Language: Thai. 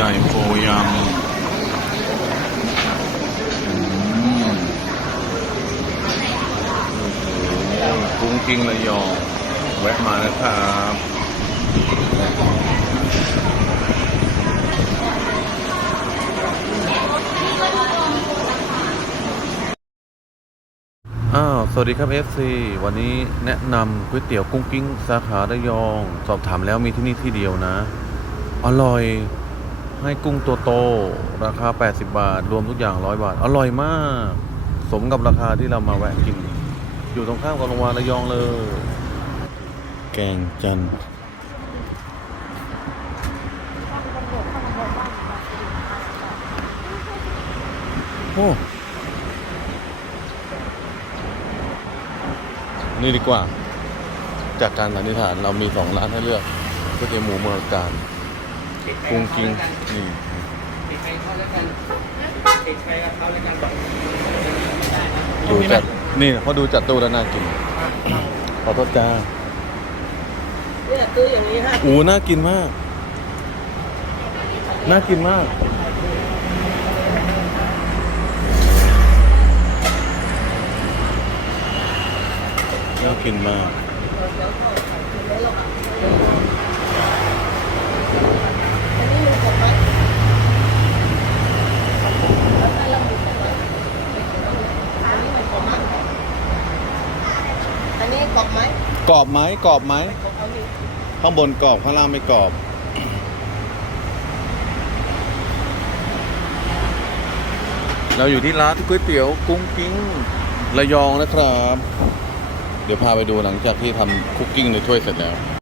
ก่โฟยำอืมโอ้โหกุ้งกิ้งระยอง แวะมานะครับอ้าว สวัสดีครับ FC วันนี้แนะนำก๋วยเตี๋ยวกุ้งกิ้ง สาขาระยอง สอบถามแล้วมีที่นี่ที่เดียวนะ อร่อย ให้กุ้งตัวโต ราคา 80 บาท รวมทุกอย่าง 100 บาท อร่อยมาก สมกับราคาที่เรามาแวะกิน อยู่ตรงข้ามกับโรงพยาบาลระยองเลย แกงจันโอ้นี่ดีกว่า จากการสันนิษฐานเรามีสองร้านให้เลือกก๋วยเตี๋ยวหมูเมืองการ กุ้งกิ้งนี่ติดใครเข้าแล้วกันติดใครกับเขาแล้วกันดูจัดนี่เขาดูจัดตู้แล้วน่ากินขอโทษจ้าเนี่ยซื้ออย่างนี้ฮะอูน่ากินมาก น่ากินมากน่ากินมาก อันนี้ก รอบไหมกรอบไหมกรอบไหมกรอบเอาดิข้างบนกรอบข้างล่างไม่กรอบ เราอยู่ที่ร้านก๋วยเตี๋ยวกุ้งกิ้งระยองนะครับ เดี๋ยวพาไปดูหลังจากที่ทำคุกกิ้งในถ้วยเสร็จแล้ว